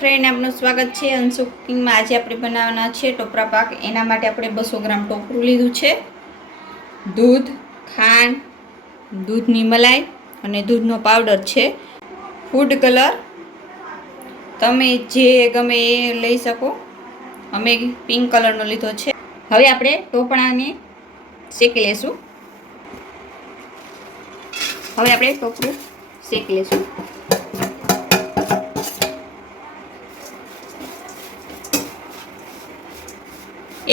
Friend, આપનું સ્વાગત છે અંશુ કુકિંગમાં। આજે આપણે બનાવવાના છે ટોપરા પાક। એના માટે આપણે 200 ગ્રામ ટોપરું લીધું છે, દૂધ, ખાંડ, દૂધની મલાઈ અને દૂધનો પાવડર છે, ફૂડ કલર તમે જે ગમે એ લઈ શકો। અમે પિંક કલરનો લીધો છે। હવે આપણે ટોપરાને શેકી લેશું। હવે આપણે ટોપરું શેકી લેશું।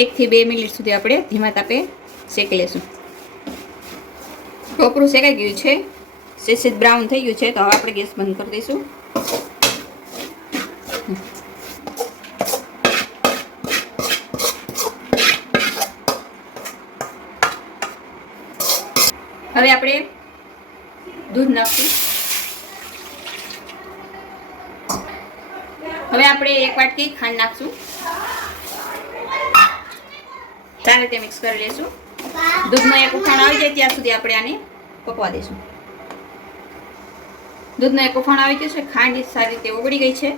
1 થી 2 મિનિટ સુધી આપણે ધીમા તાપે શેકી લેશું। ટોપરું શેકાઈ ગયું છે, સેજ બ્રાઉન થઈ ગયું છે, તો હવે આપણે ગેસ બંધ કરી દઈશું। હવે આપણે દૂધ નાખશું। હવે આપણે 1 વાટકી ખાંડ નાખશું। સારી રીતે મિક્સ કરી લઈશું। દૂધનો એક ઉફાણ આવી જાય ત્યાં સુધી આપણે આને પકવા દઈશું। દૂધનો એક ઉફાણ આવી ગયો છે, ખાંડ સારી રીતે ઓગળી ગઈ છે,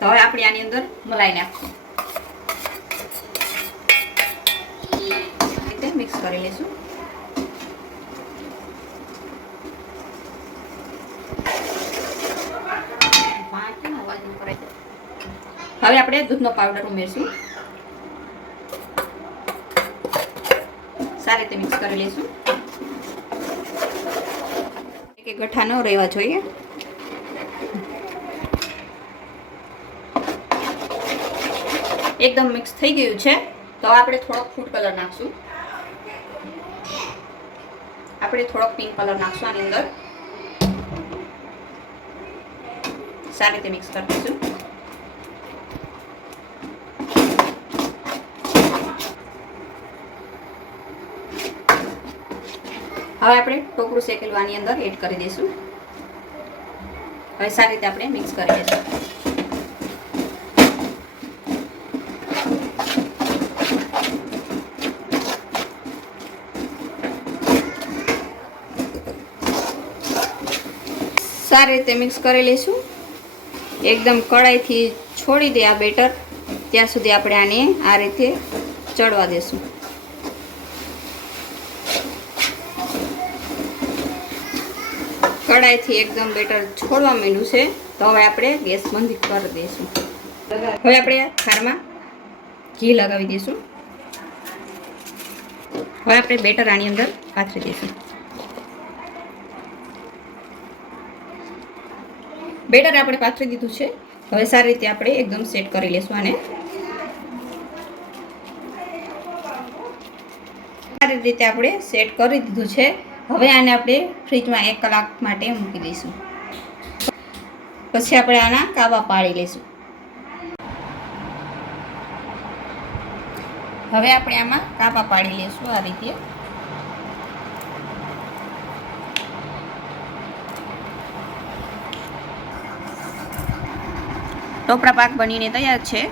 તો હવે આપણે આની અંદર મલાઈ નાખશું। રીતે મિક્સ કરી લઈશું। હવે આપણે દૂધનો પાવડર ઉમેરશું। સારી રીતે મિક્સ કરી લઈશું। કે ગઠ્ઠા ન રહેવા જોઈએ। એકદમ મિક્સ થઈ ગયું છે, તો આપણે થોડોક ફૂડ કલર નાખશું। આપણે થોડોક પિંક કલર નાખશું આની અંદર। સારી રીતે મિક્સ કરી દઈશું। હવે આપણે ટોપરું શેકેલું આની અંદર એડ કરી દઈશું। હવે સારી રીતે આપણે મિક્સ કરી દઈશું। સારી રીતે મિક્સ કરી લઈશું। એકદમ કડાઈથી છોડી દે આ બેટર ત્યાં સુધી આપણે આને આ રીતે ચડવા દેશું। કડાઈથી એકદમ બેટર છોડવા માંડ્યું છે, તો હવે આપણે ગેસ બંધ કરી દઈશું। હવે આપણે થાળમાં ઘી લગાવી દઈશું। હવે આપણે બેટર આની અંદર પાથરી દઈશું। બેટર આપણે પાથરી દીધું છે, હવે સારી રીતે આપણે એકદમ સેટ કરી લઈશું આને। સારી રીતે આપણે સેટ કરી દીધું છે। હવે આને આપણે ફ્રીજમાં 1 કલાક માટે મૂકી દઈશું, પછી આપણે આના કાવા પાડી લઈશું। હવે આપણે આમાં કાપા પાડી લઈશું આ રીતે। ટોપરા પાક બનીને તૈયાર છે,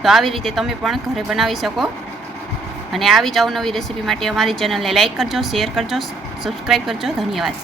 તો આવી રીતે તમે પણ ઘરે બનાવી શકો। અને આવી જ અવનવી રેસીપી માટે અમારી ચેનલને લાઈક કરજો, શેર કરજો, સબસ્ક્રાઈબ કરજો। ધન્યવાદ।